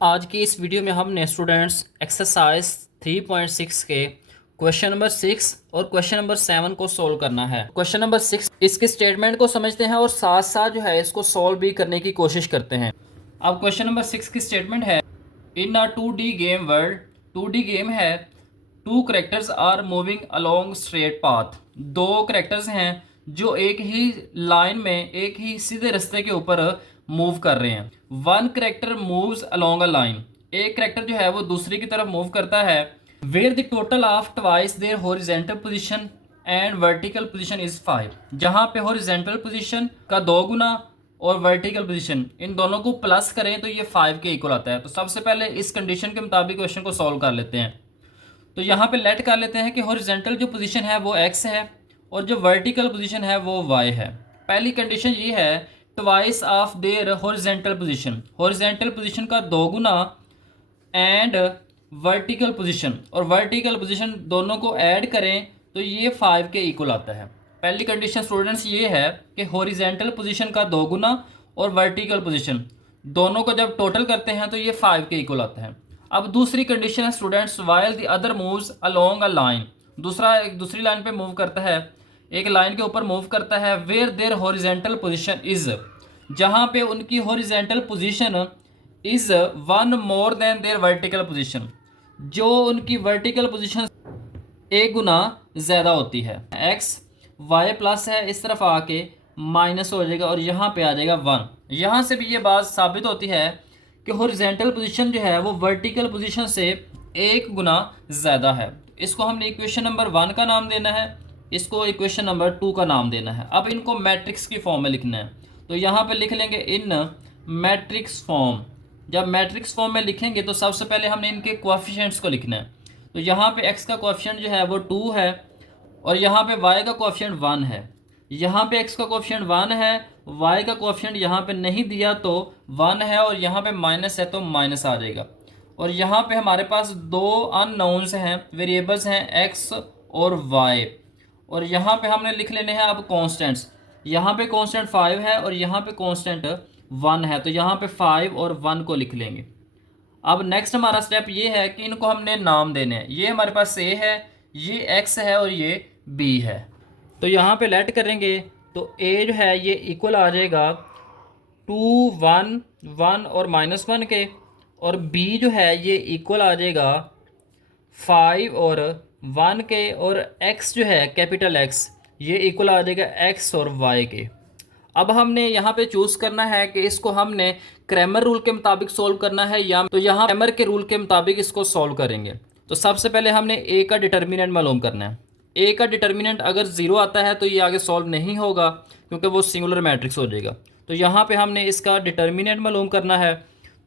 आज की इस वीडियो में हमने स्टूडेंट्स एक्सरसाइज 3.6 के क्वेश्चन नंबर 6 और क्वेश्चन नंबर 7 को सॉल्व करना है। क्वेश्चन नंबर 6 इसके स्टेटमेंट को समझते हैं और साथ साथ जो है इसको सॉल्व भी करने की कोशिश करते हैं। अब क्वेश्चन नंबर 6 की स्टेटमेंट है, in a 2D game world, 2D game है, two characters are moving along straight path. दो करेक्टर्स हैं जो एक ही लाइन में, एक ही सीधे रास्ते के ऊपर मूव कर रहे हैं। One character moves along a line, एक करेक्टर जो है वो दूसरी की तरफ मूव करता है। Where the total of twice their horizontal position and vertical position is 5, जहां पे हॉरिजॉन्टल पोजीशन का 2 गुना और वर्टिकल पोजीशन इन दोनों को प्लस करें तो ये 5 के इक्वल आता है। तो सबसे पहले इस कंडीशन के मुताबिक क्वेश्चन को सॉल्व कर लेते हैं। तो यहाँ पे लेट कर लेते हैं कि हॉरिजॉन्टल जो पोजीशन है वो x है और जो वर्टिकल पोजीशन है वो y है। पहली कंडीशन ये है, twice of their horizontal position, horizontal position का 2 गुना एंड वर्टिकल पोजीशन, और वर्टिकल पोजीशन दोनों को ऐड करें तो ये 5 के इक्वल आता है। पहली कंडीशन स्टूडेंट्स ये है कि हॉरिजॉन्टल पोजीशन का 2 गुना और वर्टिकल पोजीशन दोनों को जब टोटल करते हैं तो ये 5 के इक्वल आता है। अब दूसरी कंडीशन है students, while the other moves along a line, दूसरा एक दूसरी लाइन पे मूव करता है, एक लाइन के ऊपर मूव करता है। Where their horizontal position is, जहाँ पे उनकी horizontal position is 1 more than their vertical position, जो उनकी वर्टिकल पोजीशन 1 गुना ज़्यादा होती है। एक्स वाई प्लस है, इस तरफ आके माइनस हो जाएगा और यहाँ पे आ जाएगा 1। यहाँ से भी ये बात साबित होती है कि हॉरिजॉन्टल पोजीशन जो है वो वर्टिकल पोजीशन से 1 गुना ज़्यादा है। इसको हमने इक्वेशन नंबर 1 का नाम देना है, इसको इक्वेशन नंबर 2 का नाम देना है। अब इनको मैट्रिक्स की फॉर्म में लिखना है, तो यहाँ पे लिख लेंगे इन मैट्रिक्स फॉर्म। जब मैट्रिक्स फॉर्म में लिखेंगे तो सबसे पहले हमने इनके कोएफिशिएंट्स को लिखना है। तो यहाँ पे x का कोएफिशिएंट जो है वो 2 है और यहाँ पे y का कोएफिशिएंट 1 है। यहाँ पे x का कोएफिशिएंट 1 है, y का कोएफिशिएंट यहाँ पे नहीं दिया तो 1 है, और यहाँ पे माइनस है तो माइनस आ जाएगा। और यहाँ पे हमारे पास 2 अननोन्स हैं, वेरिएबल्स हैं x और y, और यहाँ पे हमने लिख लेने हैं अब कॉन्स्टेंट्स। यहाँ पे कॉन्स्टेंट 5 है और यहाँ पे कॉन्स्टेंट 1 है, तो यहाँ पे 5 और 1 को लिख लेंगे। अब नेक्स्ट हमारा स्टेप ये है कि इनको हमने नाम देने हैं। ये हमारे पास a है, ये x है और ये b है। तो यहाँ पे लेट करेंगे तो a जो है ये इक्वल आ जाएगा 2 1 1 और -1 के, और b जो है ये इक्वल आ जाएगा 5 और 1 के, और x जो है कैपिटल X ये इक्वल आ जाएगा x और y के। अब हमने यहाँ पे चूज़ करना है कि इसको हमने क्रैमर रूल के मुताबिक सॉल्व करना है या तो यहाँ क्रैमर के रूल के मुताबिक इसको सॉल्व करेंगे। तो सबसे पहले हमने ए का डिटर्मिनेंट मालूम करना है। ए का डिटर्मिनेंट अगर 0 आता है तो ये आगे सॉल्व नहीं होगा क्योंकि वो सिंगुलर मैट्रिक्स हो जाएगा। तो यहाँ पे हमने इसका डिटर्मिनेंट मालूम करना है।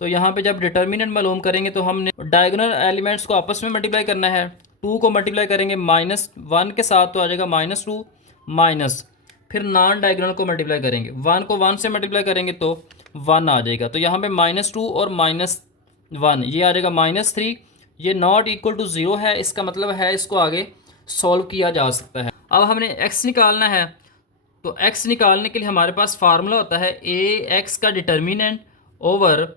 तो यहाँ पे जब डिटर्मिनेंट मालूम करेंगे तो हमने डायगोनल एलिमेंट्स को आपस में मल्टीप्लाई करना है। 2 को मल्टीप्लाई करेंगे -1 के साथ तो आ जाएगा -2 माइनस, फिर नॉन डायगोनल को मल्टीप्लाई करेंगे, 1 को 1 से मल्टीप्लाई करेंगे तो 1 आ जाएगा। तो यहाँ पे -2 और -1 ये आ जाएगा -3। ये नॉट इक्वल टू 0 है, इसका मतलब है इसको आगे सॉल्व किया जा सकता है। अब हमने x निकालना है, तो x निकालने के लिए हमारे पास फार्मूला होता है ax का डिटर्मिनेंट ओवर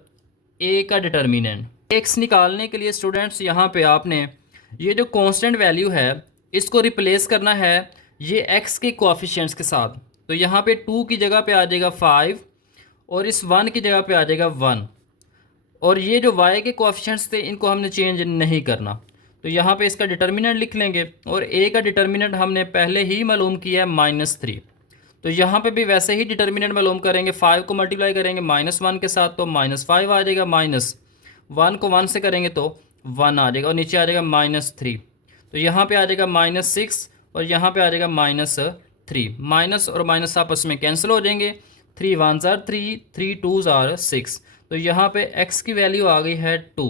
a का डिटर्मिनेंट। x निकालने के लिए स्टूडेंट्स यहाँ पे आपने ये जो कांस्टेंट वैल्यू है इसको रिप्लेस करना है ये x के कोएफिशिएंट्स के साथ। तो यहाँ पे 2 की जगह पे आ जाएगा 5 और इस 1 की जगह पे आ जाएगा 1, और ये जो y के कोएफिशिएंट्स थे इनको हमने चेंज नहीं करना। तो यहाँ पे इसका डिटर्मिनेंट लिख लेंगे, और a का डिटर्मिनेंट हमने पहले ही मालूम किया है -3। तो यहाँ पे भी वैसे ही डिटर्मिनेंट मालूम करेंगे, 5 को मल्टीप्लाई करेंगे -1 के साथ तो -5 आ जाएगा, -1 को 1 से करेंगे तो 1 आ जाएगा, और नीचे आ जाएगा -3। तो यहाँ पे आ जाएगा -6 और यहाँ पे आ जाएगा -3। माइनस और माइनस आपस में कैंसिल हो जाएंगे, 3 1s are 3, 3 2s are 6। तो यहाँ पे x की वैल्यू आ गई है 2।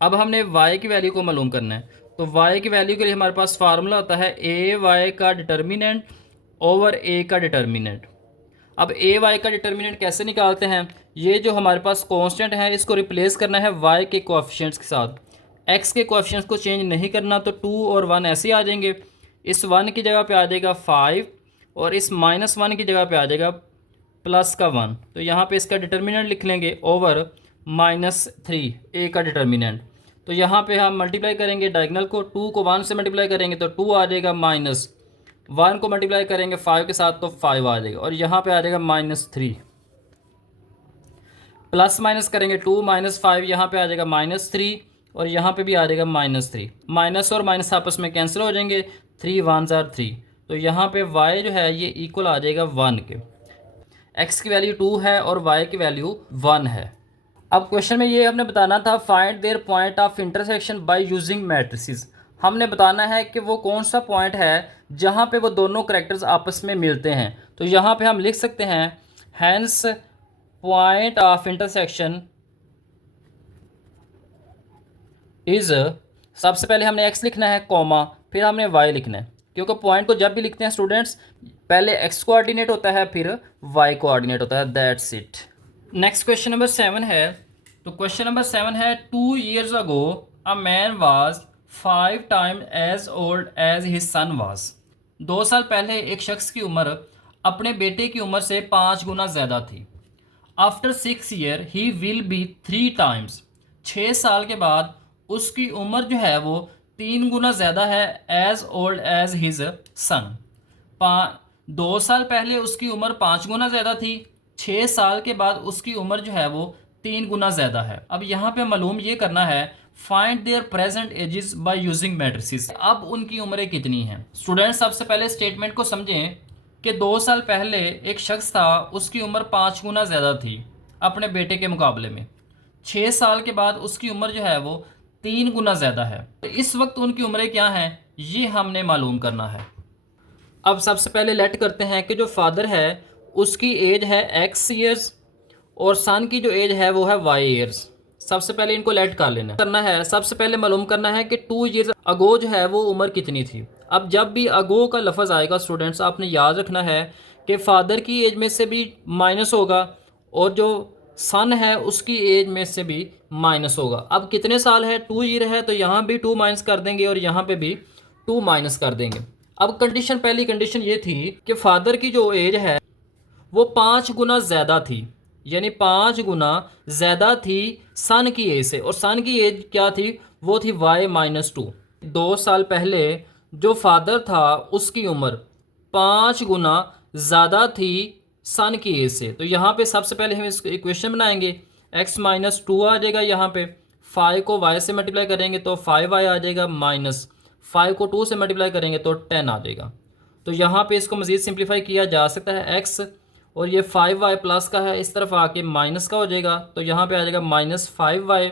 अब हमने y की वैल्यू को मालूम करना है। तो y की वैल्यू के लिए हमारे पास फार्मूला होता है a y का डिटर्मिनेंट ओवर a का डिटर्मिनेंट। अब a y का डिटर्मिनेंट कैसे निकालते हैं, ये जो हमारे पास कांस्टेंट है इसको रिप्लेस करना है y के कोएफिशिएंट्स के साथ। x के कोएफिशिएंट्स को चेंज नहीं करना, तो 2 और 1 ऐसे ही आ जाएंगे। इस 1 की जगह पे आ जाएगा 5 और इस -1 की जगह पे आ जाएगा +1। तो यहाँ पे इसका डिटर्मिनेंट लिख लेंगे ओवर -3 ए का डिटर्मिनेंट। तो यहाँ पे हम मल्टीप्लाई करेंगे डायगनल को, 2 को 1 से मल्टीप्लाई करेंगे तो 2 आ जाएगा, -1 को मल्टीप्लाई करेंगे 5 के साथ तो 5 आ जाएगा, और यहाँ पे आ जाएगा -3। प्लस माइनस करेंगे 2 -5, यहाँ पे आ जाएगा -3, और यहाँ पे भी आ जाएगा -3। माइनस और माइनस आपस में कैंसिल हो जाएंगे, 3 1 जार 3। तो यहाँ पे y जो है ये इक्वल आ जाएगा 1 के। x की वैल्यू 2 है और y की वैल्यू 1 है। अब क्वेश्चन में ये हमने बताना था, find their point of intersection by using matrices. हमने बताना है कि वो कौन सा पॉइंट है जहाँ पे वो दोनों करेक्टर्स आपस में मिलते हैं। तो यहाँ पे हम लिख सकते हैं hence point of intersection is, सबसे पहले हमने x लिखना है कॉमा, फिर हमने y लिखना है, क्योंकि पॉइंट को जब भी लिखते हैं स्टूडेंट्स पहले x कोऑर्डिनेट होता है फिर y कोऑर्डिनेट होता है। That's it. Next question number 7 है। तो क्वेश्चन नंबर 7 है 2 years ago a man was 5 times as old as his son was. 2 साल पहले एक शख्स की उम्र अपने बेटे की उम्र से 5 गुना ज़्यादा थी। After 6 year he will be 3 times। 6 साल के बाद उसकी उम्र जो है वो 3 गुना ज़्यादा है as old as his son. 2 साल पहले उसकी उम्र 5 गुना ज़्यादा थी, 6 साल के बाद उसकी उम्र जो है वो 3 गुना ज़्यादा है। अब यहाँ पे मालूम ये करना है find there present ages by using matrices. अब उनकी उम्रें कितनी हैं। स्टूडेंट्स सबसे पहले स्टेटमेंट को समझें कि 2 साल पहले एक शख्स था, उसकी उम्र 5 गुना ज़्यादा थी अपने बेटे के मुकाबले में। 6 साल के बाद उसकी उम्र जो है वो 3 गुना ज़्यादा है। तो इस वक्त उनकी उम्रें क्या हैं ये हमने मालूम करना है। अब सबसे पहले लेट करते हैं कि जो फादर है उसकी एज है x ईयर्स और सन की जो एज है वो है y ईयर्स। सबसे पहले इनको लेट कर लेना करना है। सबसे पहले मालूम करना है कि 2 years अगो जो है वो उम्र कितनी थी। अब जब भी अगो का लफ्ज़ आएगा स्टूडेंट्स आपने याद रखना है कि फादर की एज में से भी माइनस होगा और जो सन है उसकी एज में से भी माइनस होगा। अब कितने साल है, 2 year है, तो यहाँ भी 2 माइनस कर देंगे और यहाँ पे भी 2 माइनस कर देंगे। अब कंडीशन, पहली कंडीशन ये थी कि फादर की जो एज है वो 5 गुना ज़्यादा थी, यानी 5 गुना ज़्यादा थी सन की एज से, और सन की एज क्या थी, वो थी y-2। 2 साल पहले जो फादर था उसकी उम्र 5 गुना ज़्यादा थी सन की एज से। तो यहाँ पे सबसे पहले हम इस इक्वेशन बनाएंगे, x-2 आ जाएगा, यहाँ पे 5 को y से मल्टीप्लाई करेंगे तो 5y आ जाएगा, माइनस 5 को 2 से मल्टीप्लाई करेंगे तो 10 आ जाएगा। तो यहाँ पे इसको मज़ीद सिंप्लीफाई किया जा सकता है, x और ये 5y प्लस का है, इस तरफ आके माइनस का हो जाएगा, तो यहाँ पे आ जाएगा -5y,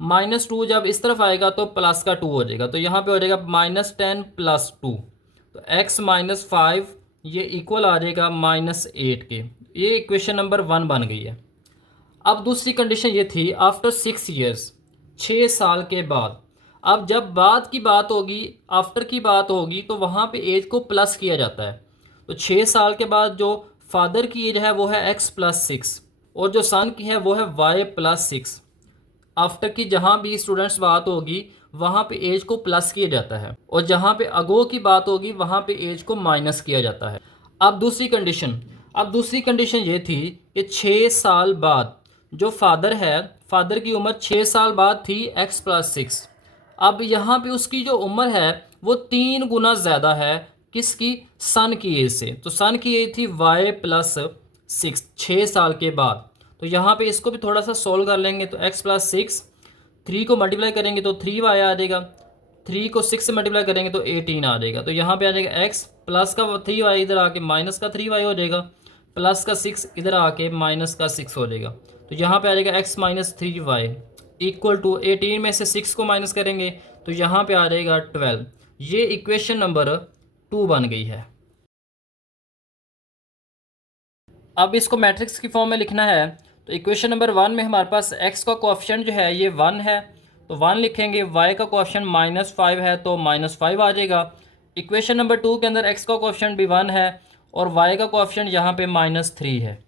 -2 जब इस तरफ आएगा तो प्लस का 2 हो जाएगा, तो यहाँ पे हो जाएगा -10 + 2, तो x - 5 ये इक्वल आ जाएगा -8 के। ये इक्वेशन नंबर 1 बन गई है। अब दूसरी कंडीशन ये थी आफ्टर 6 years, 6 साल के बाद। अब जब बाद की बात होगी, आफ्टर की बात होगी, तो वहाँ पे एज को प्लस किया जाता है। तो 6 साल के बाद जो फादर की एज है वो है x + 6 और जो सन की है वो है y + 6। आफ्टर की जहाँ भी स्टूडेंट्स बात होगी वहाँ पे एज को प्लस किया जाता है, और जहाँ पे अगो की बात होगी वहाँ पे एज को माइनस किया जाता है। अब दूसरी कंडीशन ये थी कि 6 साल बाद जो फादर है, फादर की उम्र 6 साल बाद थी x + 6। अब यहाँ पे उसकी जो उम्र है वो 3 गुना ज़्यादा है किसकी, सन की एज से। तो सन की एज थी y + 6 6 साल के बाद। तो यहाँ पे इसको भी थोड़ा सा सोल्व कर लेंगे, तो x + 6, 3 को मल्टीप्लाई करेंगे तो 3y आ जाएगा, 3 को 6 से मल्टीप्लाई करेंगे तो 18 आ जाएगा। तो यहाँ पे आ जाएगा x प्लस का 3y इधर आके माइनस का 3y हो जाएगा, प्लस का 6 इधर आके माइनस का 6 हो जाएगा। तो यहाँ पे आ जाएगा x - 3y इक्वल टू 18 में से 6 को माइनस करेंगे तो यहाँ पे आ जाएगा 12। ये इक्वेशन नंबर 2 बन गई है। अब इसको मैट्रिक्स की फॉर्म में लिखना है। तो इक्वेशन नंबर 1 में हमारे पास x का कोएफिशिएंट जो है ये 1 है, तो 1 लिखेंगे। y का कोएफिशिएंट -5 है तो -5 आ जाएगा। इक्वेशन नंबर 2 के अंदर x का कोएफिशिएंट भी 1 है और y का कोएफिशिएंट यहाँ पे -3 है।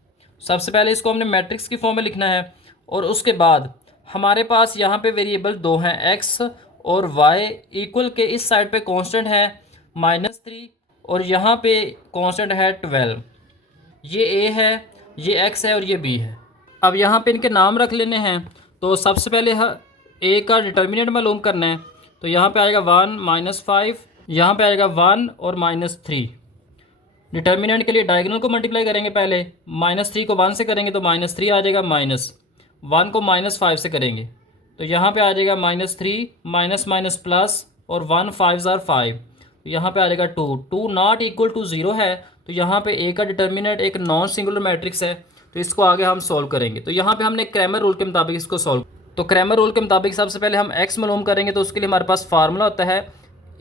सबसे पहले इसको हमने मैट्रिक्स की फॉर्म में लिखना है, और उसके बाद हमारे पास यहाँ पे वेरिएबल 2 हैं, x और y। इक्वल के इस साइड पे कांस्टेंट है -3 और यहाँ पे कांस्टेंट है 12। ये a है, ये x है और ये b है। अब यहाँ पे इनके नाम रख लेने हैं। तो सबसे पहले ए का डिटर्मिनेंट मालूम करना है। तो यहाँ पे आएगा 1 -5, यहाँ पे आएगा 1 और -3। डिटर्मिनेंट के लिए डायगोनल को मल्टीप्लाई करेंगे पहले। -3 को 1 से करेंगे तो -3 आ जाएगा, -1 को -5 से करेंगे तो यहाँ पे आ जाएगा -3 माइनस माइनस प्लस और 1 5 ज़ार 5। तो यहाँ पे आ जाएगा 2। 2 नॉट इक्वल टू 0 है, तो यहाँ पे ए का डिटर्मिनेंट एक नॉन सिंगुलर मैट्रिक्स है, तो इसको आगे हम सॉल्व करेंगे। तो यहाँ पे हमने क्रैमर रूल के मुताबिक इसको सॉल्व। तो क्रैमर रूल के मुताबिक सबसे पहले हम एक्स मालूम करेंगे। तो उसके लिए हमारे पास फार्मूला होता है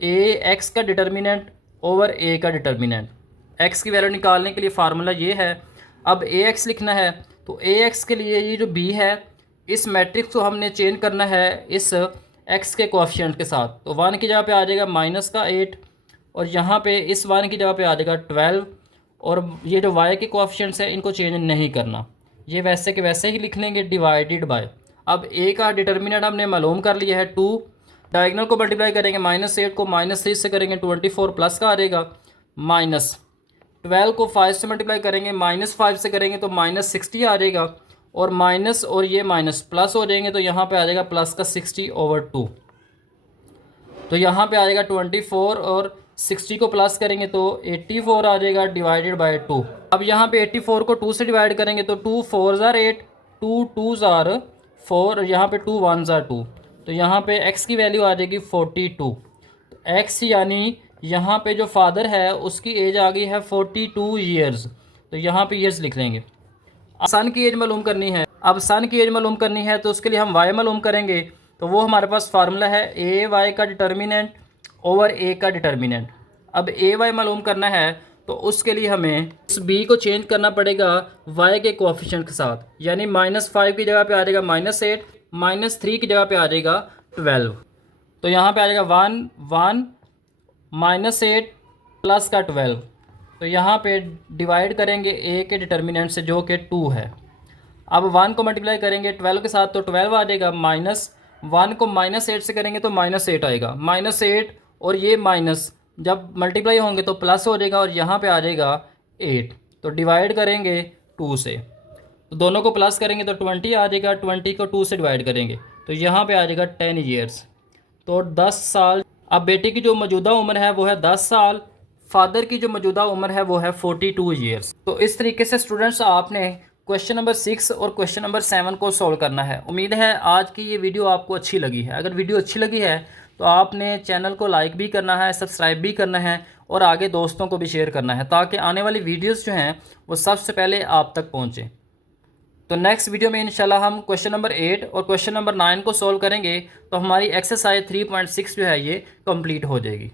ए एक्स का डिटर्मिनेंट ओवर ए का डिटर्मिनेंट। एक्स की वैल्यू निकालने के लिए फार्मूला ये है। अब ए एक्स लिखना है, तो ए एक्स के लिए ये जो बी है, इस मैट्रिक्स को हमने चेंज करना है इस एक्स के कोएफिशिएंट के साथ। तो 1 की जगह पे आ जाएगा -8 और यहाँ पे इस 1 की जगह पे आ जाएगा 12। और ये जो y के कोएफिशिएंट्स हैं इनको चेंज नहीं करना, ये वैसे के वैसे ही लिख लेंगे डिवाइडेड बाय। अब a का डिटर्मिनेंट हमने मालूम कर लिया है 2। डायगोनल को मल्टीप्लाई करेंगे, -8 को -3 से करेंगे 24 प्लस का आ जाएगा, -12 को 5 से मल्टीप्लाई करेंगे, -5 से करेंगे तो -60 आ जाएगा, और माइनस और ये माइनस प्लस हो जाएंगे तो यहाँ पे आ जाएगा प्लस का 60/2। तो यहाँ पे आ जाएगा 24 और 60 को प्लस करेंगे तो 84 आ जाएगा डिवाइडेड बाय 2। अब यहाँ पे 84 को 2 से डिवाइड करेंगे तो 2 4 ज़ार 8, 2 2 ज़ार 4 और यहाँ पे 2 1 ज़ार 2। तो यहाँ पे x की वैल्यू आ जाएगी 42। तो x यानी यहाँ पे जो फादर है उसकी एज आ गई है 42 ईयर्स। तो यहाँ पे ईयर्स लिख लेंगे। सन की एज मालूम करनी है। अब सन की एज मालूम करनी है तो उसके लिए हम y मालूम करेंगे। तो वो हमारे पास फार्मूला है ए वाई का डिटर्मिनेंट ओवर ए का डिटर्मिनेंट। अब ए वाई मालूम करना है तो उसके लिए हमें इस b को चेंज करना पड़ेगा y के कोएफिशिएंट के साथ, यानी -5 की जगह पे आ जाएगा -8, -3 की जगह पे आ जाएगा 12। तो यहाँ पे आ जाएगा 1 1 -8 प्लस का 12। तो यहाँ पे डिवाइड करेंगे ए के डिटर्मिनेंट से जो कि 2 है। अब 1 को मल्टीप्लाई करेंगे 12 के साथ तो 12 आ जाएगा, -1 को -8 से करेंगे तो -8 आएगा, -8 और ये माइनस जब मल्टीप्लाई होंगे तो प्लस हो जाएगा और यहाँ पे आ जाएगा 8। तो डिवाइड करेंगे 2 से, तो दोनों को प्लस करेंगे तो 20 आ जाएगा, 20 को 2 से डिवाइड करेंगे तो यहाँ पे आ जाएगा 10 ईयर्स, तो 10 साल। अब बेटे की जो मौजूदा उम्र है वो है 10 साल, फादर की जो मौजूदा उम्र है वो है 42 ईयर्स। तो इस तरीके से स्टूडेंट्स आपने क्वेश्चन नंबर 6 और क्वेश्चन नंबर 7 को सॉल्व करना है। उम्मीद है आज की ये वीडियो आपको अच्छी लगी है। अगर वीडियो अच्छी लगी है तो आपने चैनल को लाइक भी करना है, सब्सक्राइब भी करना है और आगे दोस्तों को भी शेयर करना है, ताकि आने वाली वीडियोस जो हैं वो सबसे पहले आप तक पहुँचें। तो नेक्स्ट वीडियो में इंशाल्लाह हम क्वेश्चन नंबर 8 और क्वेश्चन नंबर 9 को सॉल्व करेंगे, तो हमारी एक्सरसाइज 3.6 जो है ये कंप्लीट हो जाएगी।